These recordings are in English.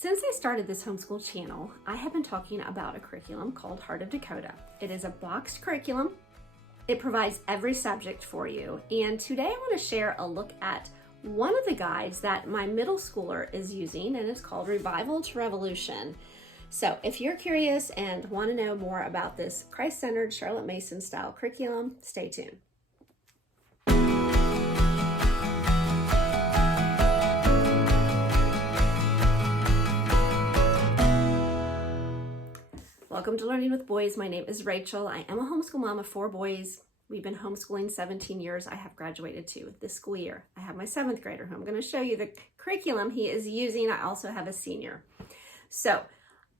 Since I started this homeschool channel, I have been talking about a curriculum called Heart of Dakota. It is a boxed curriculum. It provides every subject for you. And today I want to share a look at one of the guides that my middle schooler is using, and it's called Revival to Revolution. So if you're curious and want to know more about this Christ-centered Charlotte Mason style curriculum, stay tuned. Welcome to Learning with Boys. My name is Rachel. I am a homeschool mom of 4 boys. We've been homeschooling 17 years. I have graduated too this school year. I have my 7th grader who I'm going to show you the curriculum he is using. I also have a senior. So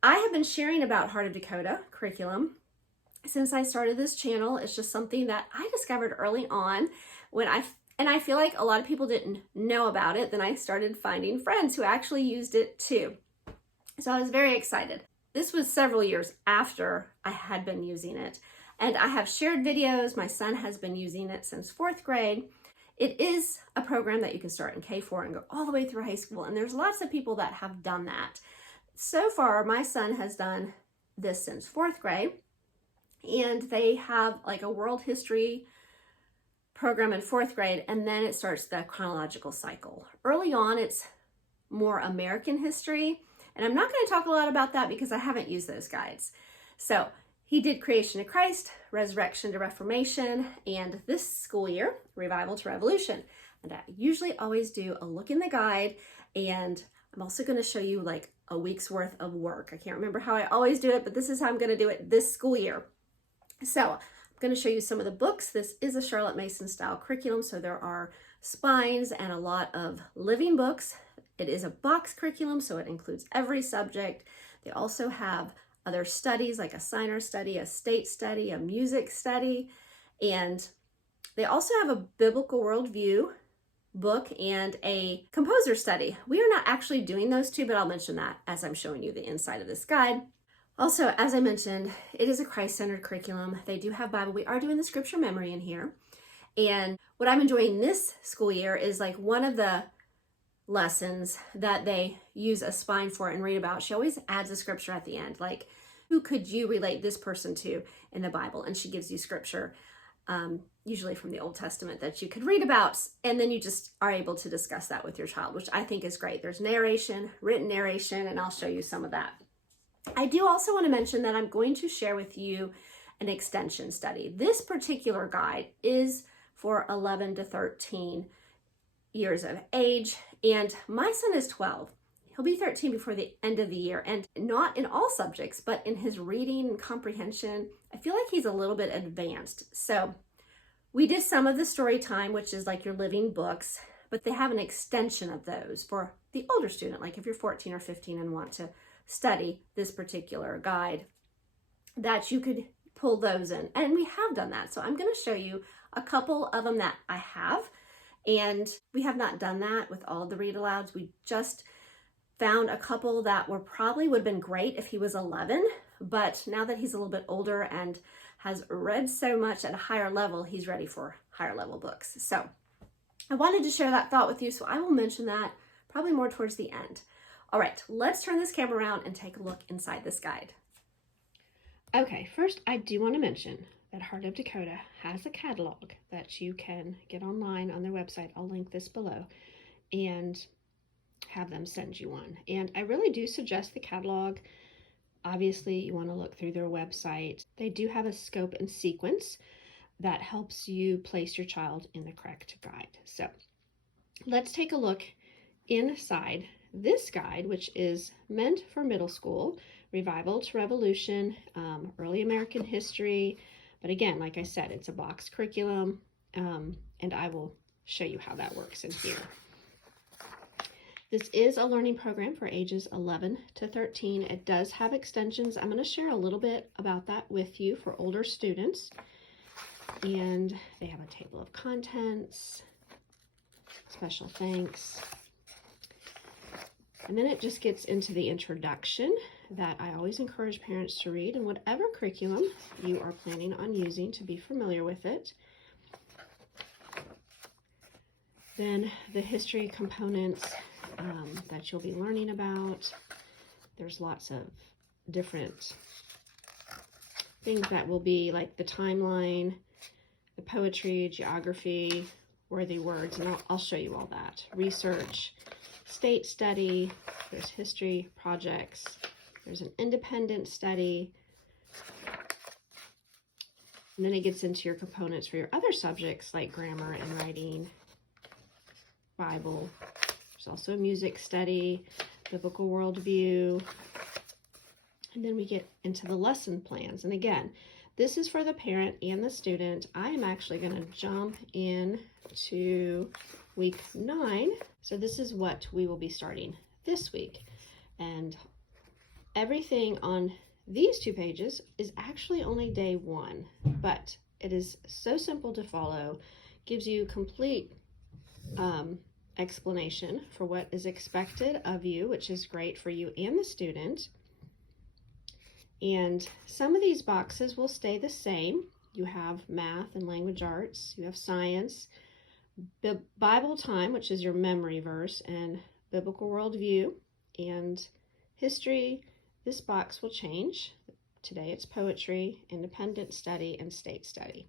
I have been sharing about Heart of Dakota curriculum since I started this channel. It's just something that I discovered early on and I feel like a lot of people didn't know about it. Then I started finding friends who actually used it too. So I was very excited. This was several years after I had been using it, and I have shared videos. My son has been using it since 4th grade. It is a program that you can start in K4 and go all the way through high school, and there's lots of people that have done that. So far, my son has done this since 4th grade, and they have like a world history program in 4th grade, and then it starts the chronological cycle. Early on, it's more American history. And I'm not going to talk a lot about that because I haven't used those guides. So he did Creation to Christ, Resurrection to Reformation, and this school year, Revival to Revolution. And I usually always do a look in the guide, and I'm also going to show you like a week's worth of work. I can't remember how I always do it, but this is how I'm going to do it this school year. So I'm going to show you some of the books. This is a Charlotte Mason style curriculum, so there are spines and a lot of living books. It is a box curriculum, so it includes every subject. They also have other studies like a signer study, a state study, a music study, and they also have a biblical worldview book and a composer study. We are not actually doing those two, but I'll mention that as I'm showing you the inside of this guide. Also, as I mentioned, it is a Christ-centered curriculum. They do have Bible. We are doing the scripture memory in here. And what I'm enjoying this school year is like one of the lessons that they use a spine for and read about. She always adds a scripture at the end, like who could you relate this person to in the Bible? And she gives you scripture, usually from the Old Testament, that you could read about, and then you just are able to discuss that with your child, which I think is great. There's narration, written narration, and I'll show you some of that. I do also want to mention that I'm going to share with you an extension study. This particular guide is for 11 to 13 years of age, and my son is 12. He'll be 13 before the end of the year, and not in all subjects, but in his reading and comprehension, I feel like he's a little bit advanced. So we did some of the story time, which is like your living books, but they have an extension of those for the older student, like if you're 14 or 15 and want to study this particular guide, that you could pull those in. And we have done that. So I'm going to show you a couple of them that I have. And we have not done that with all of the read alouds. We just found a couple that would have been great if he was 11, but now that he's a little bit older and has read so much at a higher level, he's ready for higher level books. So I wanted to share that thought with you, so I will mention that probably more towards the end. All right, let's turn this camera around and take a look inside this guide. Okay, first I do want to mention that Heart of Dakota has a catalog that you can get online on their website. I'll link this below, and have them send you one. And I really do suggest the catalog. Obviously, you want to look through their website. They do have a scope and sequence that helps you place your child in the correct guide. So let's take a look inside this guide, which is meant for middle school, Revival to Revolution, early American history. But again, like I said, it's a box curriculum, and I will show you how that works in here. This is a learning program for ages 11 to 13. It does have extensions. I'm going to share a little bit about that with you for older students. And they have a table of contents, special thanks. And then it just gets into the introduction that I always encourage parents to read, and whatever curriculum you are planning on using, to be familiar with it. Then the history components that you'll be learning about, There's lots of different things that will be like the timeline, the poetry, geography, worthy words, and I'll show you all that. Research, state study, there's history projects, there's an independent study, and then it gets into your components for your other subjects like grammar and writing, Bible. There's also a music study, biblical worldview, and then we get into the lesson plans. And again, this is for the parent and the student. I am actually going to jump in to week 9. So this is what we will be starting this week. And everything on these 2 pages is actually only day 1, but it is so simple to follow, gives you complete explanation for what is expected of you, which is great for you and the student. And some of these boxes will stay the same. You have math and language arts, you have science, Bible time, which is your memory verse, and biblical worldview, and history. This box will change. Today it's poetry, independent study, and state study.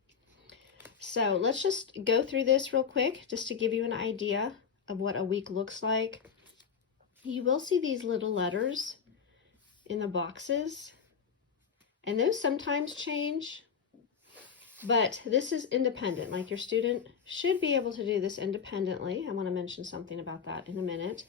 So let's just go through this real quick just to give you an idea of what a week looks like. You will see these little letters in the boxes, and those sometimes change, but this is independent. Like, your student should be able to do this independently. I want to mention something about that in a minute.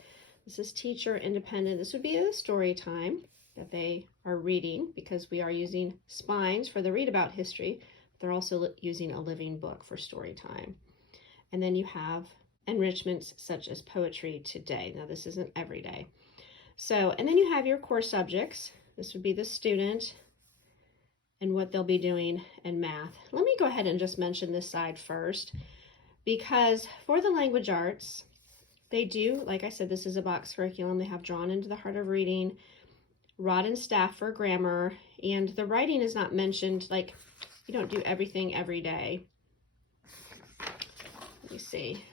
This is teacher independent. This would be a story time that they are reading, because we are using spines for the read about history. They're also using a living book for story time. And then you have enrichments such as poetry today. Now, this isn't every day. So, and then you have your core subjects. This would be the student and what they'll be doing in math. Let me go ahead and just mention this side first, because for the language arts, they do, like I said, this is a box curriculum. They have Drawn into the Heart of Reading, Rod and Staff for grammar, and the writing is not mentioned. Like, you don't do everything every day. Let me see.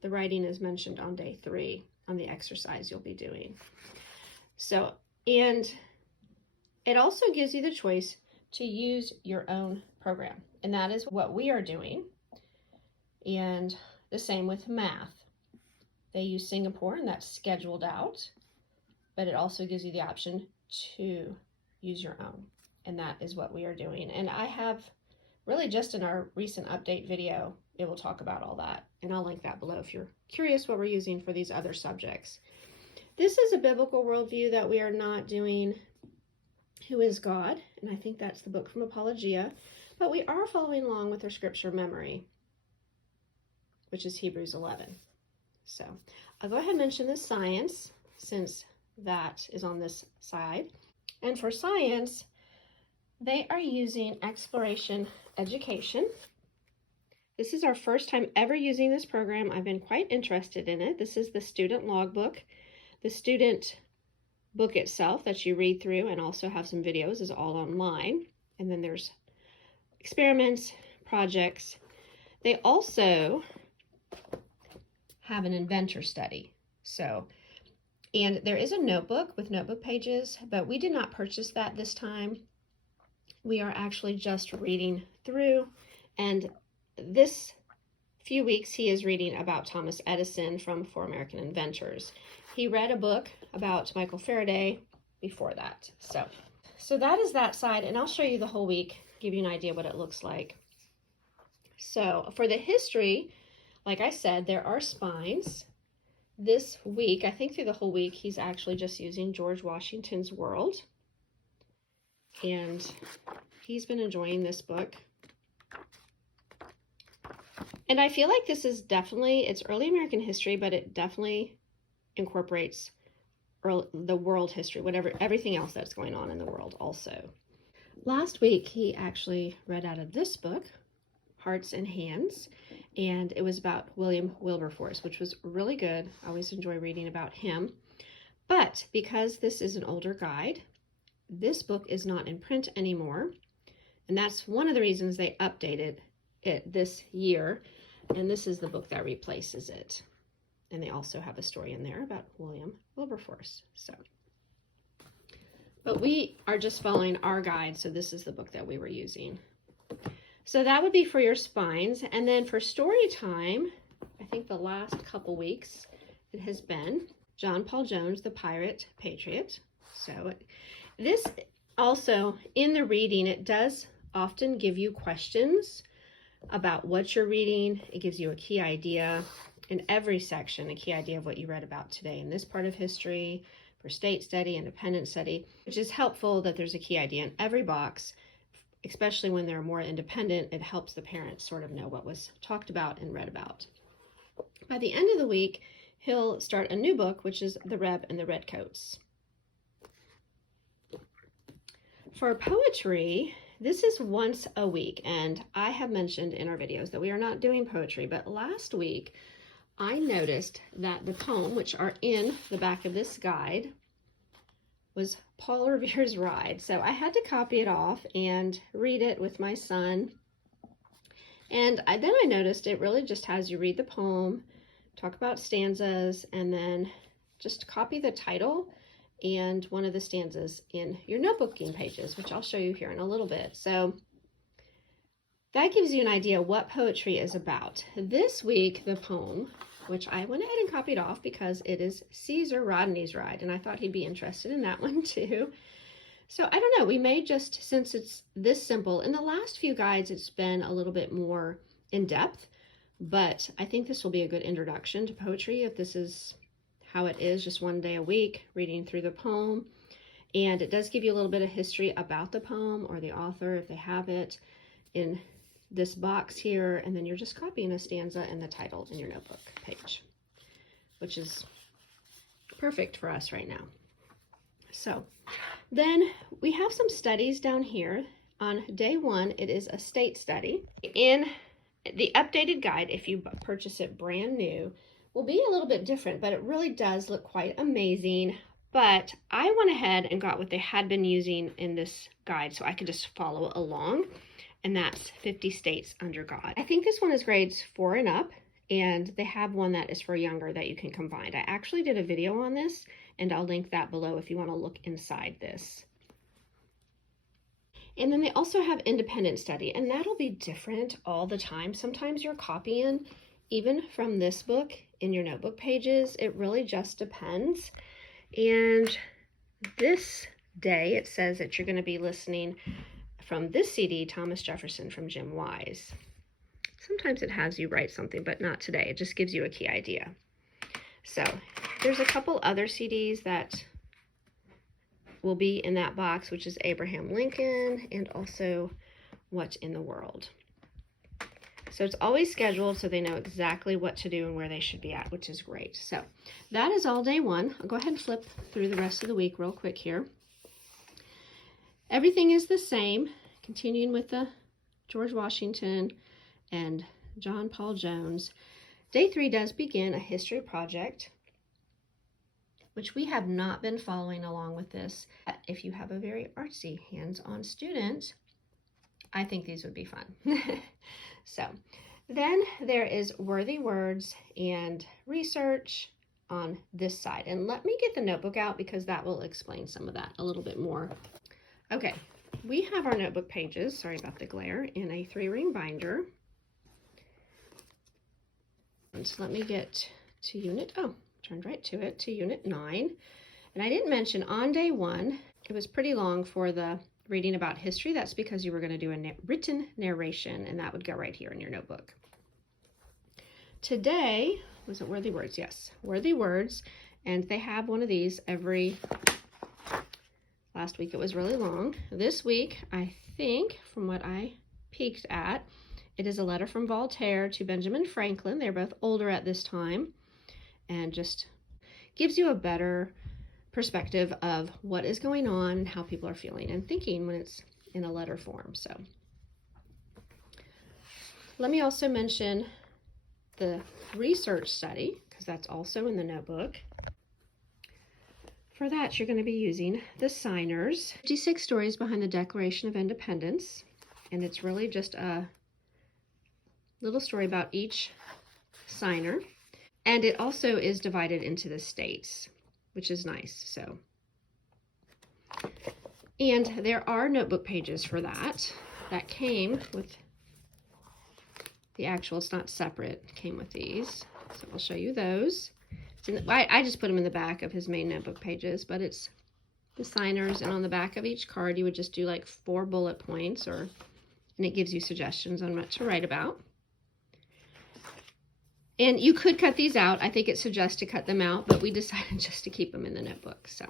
The writing is mentioned on day 3 on the exercise you'll be doing. So, and it also gives you the choice to use your own program, and that is what we are doing. And the same with math. They use Singapore, and that's scheduled out, but it also gives you the option to use your own, and that is what we are doing. And I have really just in our recent update video, it will talk about all that, and I'll link that below if you're curious what we're using for these other subjects. This is a biblical worldview that we are not doing. Who is God? And I think that's the book from Apologia, but we are following along with our scripture memory, which is Hebrews 11. So I'll go ahead and mention the science, since that is on this side. And for science, they are using exploration education. This is our first time ever using this program. I've been quite interested in it. This is the student logbook. The student book itself that you read through and also have some videos is all online. And then there's experiments, projects. They also have an inventor study. So, and there is a notebook with notebook pages, but we did not purchase that this time. We are actually just reading through, and this few weeks he is reading about Thomas Edison from 4 American Inventors. He read a book about Michael Faraday before that. So that is that side, and I'll show you the whole week, give you an idea what it looks like. So for the history, like I said, there are spines. This week, I think through the whole week, he's actually just using George Washington's World. And he's been enjoying this book. And I feel like this is definitely, it's early American history, but it definitely incorporates the world history, everything else that's going on in the world also. Last week, he actually read out of this book, Hearts and Hands, and it was about William Wilberforce, which was really good. I always enjoy reading about him. But because this is an older guide, this book is not in print anymore, and that's one of the reasons they updated it this year, and this is the book that replaces it. And they also have a story in there about William Wilberforce. So but we are just following our guide, so this is the book that we were using. So that would be for your spines. And then for story time, I think the last couple weeks, it has been John Paul Jones, The Pirate Patriot. So this also, in the reading, it does often give you questions about what you're reading. It gives you a key idea in every section, a key idea of what you read about today in this part of history, for state study, independent study, which is helpful that there's a key idea in every box, especially when they're more independent. It helps the parents sort of know what was talked about and read about. By the end of the week, he'll start a new book, which is The Reb and the Redcoats. For poetry, this is once a week, and I have mentioned in our videos that we are not doing poetry, but last week I noticed that the poem, which are in the back of this guide, was Paul Revere's Ride. So I had to copy it off and read it with my son. And then I noticed it really just has you read the poem, talk about stanzas, and then just copy the title and one of the stanzas in your notebooking pages, which I'll show you here in a little bit. So that gives you an idea what poetry is about. This week, the poem, which I went ahead and copied off because it is Caesar Rodney's Ride, and I thought he'd be interested in that one too. So I don't know, we may just, since it's this simple, in the last few guides it's been a little bit more in depth, but I think this will be a good introduction to poetry if this is how it is, just one day a week, reading through the poem. And it does give you a little bit of history about the poem or the author if they have it in this box here, and then you're just copying a stanza and the title in your notebook page, which is perfect for us right now. So then we have some studies down here. On day one, it is a state study. In the updated guide, if you purchase it brand new, will be a little bit different, but it really does look quite amazing. But I went ahead and got what they had been using in this guide so I could just follow along, and that's 50 States Under God. I think this one is grades 4 and up, and they have one that is for younger that you can combine. I actually did a video on this, and I'll link that below if you want to look inside this. And then they also have independent study, and that'll be different all the time. Sometimes you're copying even from this book in your notebook pages. It really just depends. And this day it says that you're going to be listening from this CD, Thomas Jefferson from Jim Wise. Sometimes it has you write something, but not today. It just gives you a key idea. So there's a couple other CDs that will be in that box, which is Abraham Lincoln and also What in the World. So it's always scheduled so they know exactly what to do and where they should be at, which is great. So that is all day one. I'll go ahead and flip through the rest of the week real quick here. Everything is the same, continuing with the George Washington and John Paul Jones. Day 3 does begin a history project, which we have not been following along with this. If you have a very artsy, hands-on student, I think these would be fun. So then there is worthy words and research on this side. And let me get the notebook out because that will explain some of that a little bit more. Okay, we have our notebook pages, sorry about the glare, in a 3-ring binder. And so let me get to turned right to it, to unit 9. And I didn't mention on day 1, it was pretty long for the reading about history. That's because you were going to do a written narration, and that would go right here in your notebook. Today, was it Worthy Words? Yes, Worthy Words. And they have one of these every, last week it was really long. This week, I think, from what I peeked at, it is a letter from Voltaire to Benjamin Franklin. They're both older at this time, and just gives you a better perspective of what is going on and how people are feeling and thinking when it's in a letter form. So let me also mention the research study, because that's also in the notebook. For that, you're going to be using the signers. 56 stories behind the Declaration of Independence, and it's really just a little story about each signer. And it also is divided into the states, which is nice. So And there are notebook pages for that. That came with the actual, it's not separate, it came with these. So I'll show you those. I just put them in the back of his main notebook pages, but it's the signers, and on the back of each card you would just do like 4 bullet points, and it gives you suggestions on what to write about. And you could cut these out. I think it suggests to cut them out, but we decided just to keep them in the notebook. So,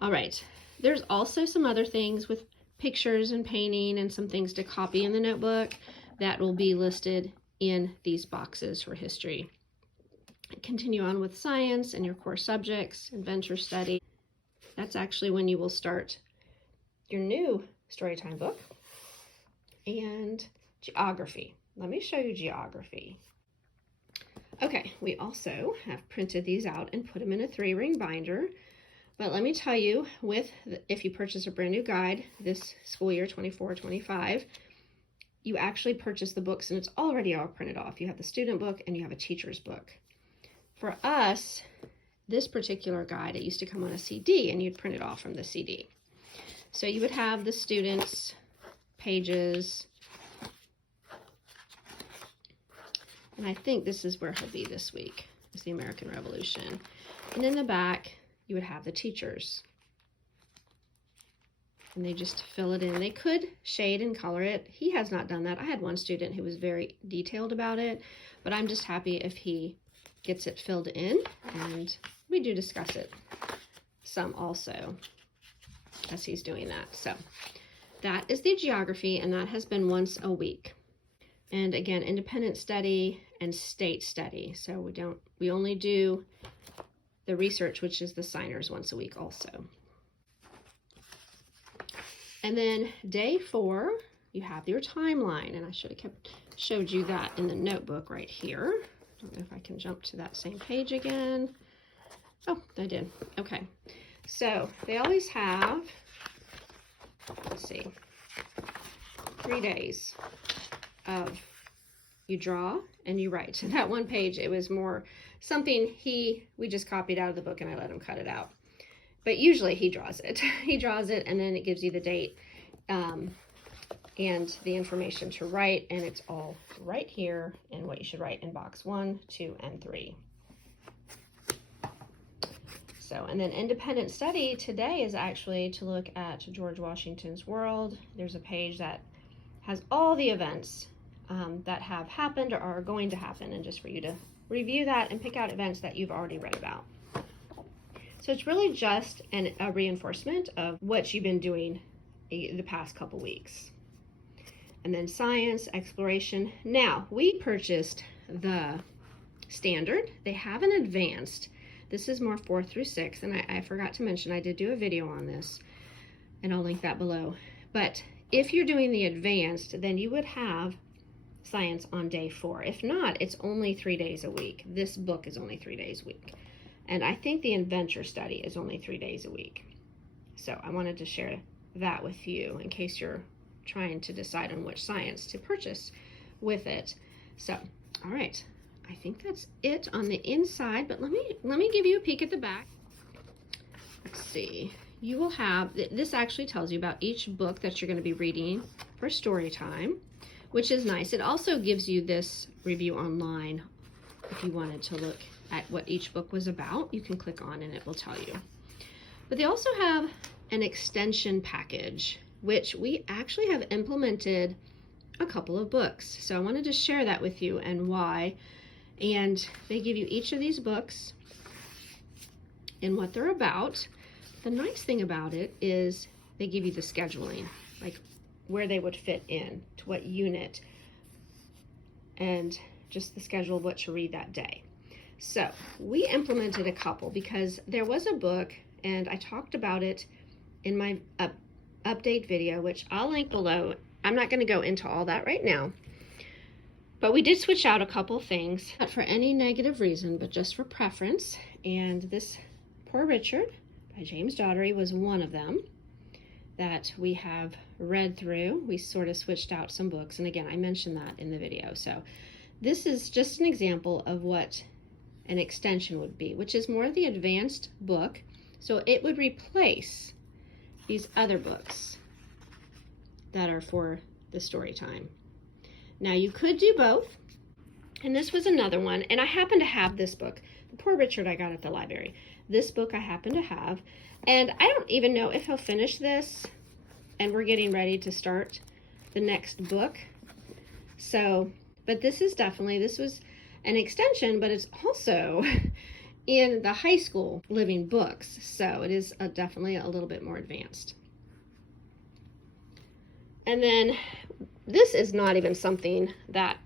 all right. There's also some other things with pictures and painting and some things to copy in the notebook that will be listed in these boxes for history. Continue on with science and your core subjects, adventure study. That's actually when you will start your new storytime book. And geography. Let me show you geography. Okay, we also have printed these out and put them in a 3-ring binder. But let me tell you, if you purchase a brand new guide this school year, 24-25, you actually purchase the books and it's already all printed off. You have the student book and you have a teacher's book. For us, this particular guide, it used to come on a CD and you'd print it off from the CD. So you would have the students' pages, and I think this is where he'll be this week, is the American Revolution. And in the back, you would have the teachers. And they just fill it in. They could shade and color it. He has not done that. I had one student who was very detailed about it, but I'm just happy if he gets it filled in, and we do discuss it some also as he's doing that. So that is the geography, and that has been once a week. And again, independent study and state study. So we only do the research, which is the signers, once a week also. And then day 4, you have your timeline, and I should have showed you that in the notebook right here. I don't know if I can jump to that same page again. Oh, I did. Okay. So they always have, let's see, 3 days of you draw and you write. That one page, it was more something we just copied out of the book and I let him cut it out. But usually he draws it. He draws it and then it gives you the date and the information to write, and it's all right here in what you should write in box 1, 2, and 3. So, and then independent study today is actually to look at George Washington's world. There's a page that has all the events that have happened or are going to happen, and just for you to review that and pick out events that you've already read about. So it's really just a reinforcement of what you've been doing the past couple weeks. And then science, exploration. Now, we purchased the standard. They have an advanced. This is more 4 through 6, and I forgot to mention I did do a video on this, and I'll link that below. But if you're doing the advanced, then you would have science on day 4. If not, it's only 3 days a week. This book is only 3 days a week. And I think the adventure study is only 3 days a week. So I wanted to share that with you in case you're trying to decide on which science to purchase with it. So, all right, I think that's it on the inside, but let me give you a peek at the back. Let's see. You will have, this actually tells you about each book that you're going to be reading for story time, which is nice. It also gives you this review online if you wanted to look at what each book was about. You can click on and it will tell you. But they also have an extension package, which we actually have implemented a couple of books. So I wanted to share that with you and why. And they give you each of these books and what they're about. The nice thing about it is they give you the scheduling, like where they would fit in, to what unit, and just the schedule of what to read that day. So we implemented a couple because there was a book, and I talked about it in my update video, which I'll link below. I'm not going to go into all that right now, but we did switch out a couple things, not for any negative reason, but just for preference. And this Poor Richard by James Daugherty was one of them that we have read through. We sort of switched out some books, and again, I mentioned that in the video. So this is just an example of what an extension would be, which is more of the advanced book. So it would replace these other books that are for the story time. Now you could do both, and this was another one, and I happen to have this book. The Poor Richard I got at the library. This book I happen to have, and I don't even know if he'll finish this, and we're getting ready to start the next book. So, but this was an extension, but it's also in the high school living books, so it is definitely a little bit more advanced. And then this is not even something that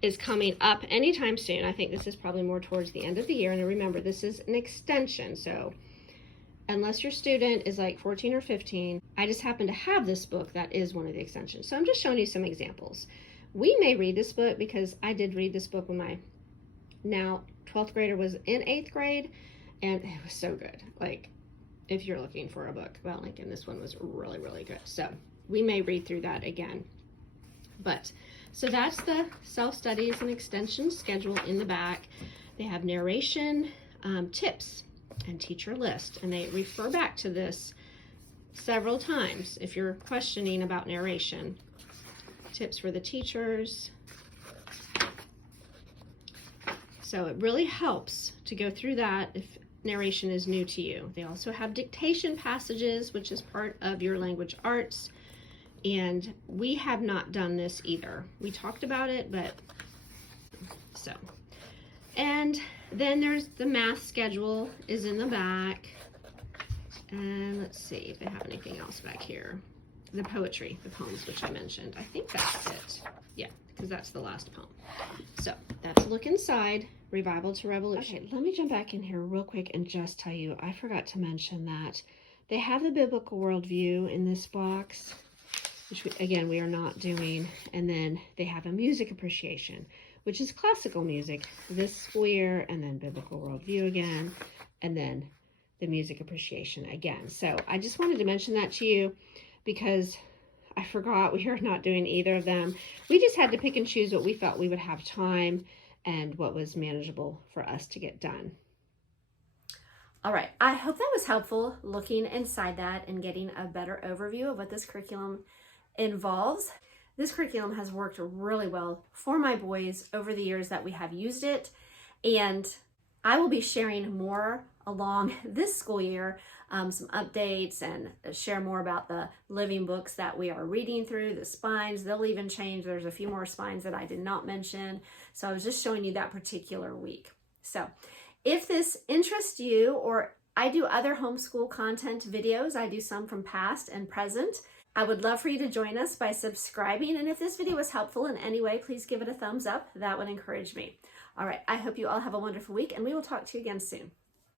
is coming up anytime soon. I think this is probably more towards the end of the year. And remember, this is an extension, so unless your student is like 14 or 15, I just happen to have this book that is one of the extensions. So I'm just showing you some examples. We may read this book because I did read this book when my now 12th grader was in 8th grade, and it was so good. Like, if you're looking for a book about Lincoln, this one was really, really good. So we may read through that again. But so that's the self-studies and extension schedule in the back. They have narration, tips, and teacher list, and they refer back to this several times if you're questioning about narration. Tips for the teachers. So it really helps to go through that if narration is new to you. They also have dictation passages, which is part of your language arts. And we have not done this either. We talked about it, but so. And then there's the math schedule is in the back. And let's see if they have anything else back here. The poetry, the poems, which I mentioned. I think that's it. Yeah, because that's the last poem. So that's a look inside, Revival to Revolution. Okay, let me jump back in here real quick and just tell you, I forgot to mention that they have the biblical worldview in this box, which again, we are not doing. And then they have a music appreciation, which is classical music this school year, and then biblical worldview again, and then the music appreciation again. So I just wanted to mention that to you because I forgot we are not doing either of them. We just had to pick and choose what we felt we would have time and what was manageable for us to get done. All right, I hope that was helpful looking inside that and getting a better overview of what this curriculum involves. This curriculum has worked really well for my boys over the years that we have used it, and I will be sharing more along this school year, some updates, and share more about the living books that we are reading through, the spines. They'll even change. There's a few more spines that I did not mention, so I was just showing you that particular week. So if this interests you, or I do other homeschool content videos, I do some from past and present, I would love for you to join us by subscribing, and if this video was helpful in any way, please give it a thumbs up. That would encourage me. All right, I hope you all have a wonderful week, and we will talk to you again soon.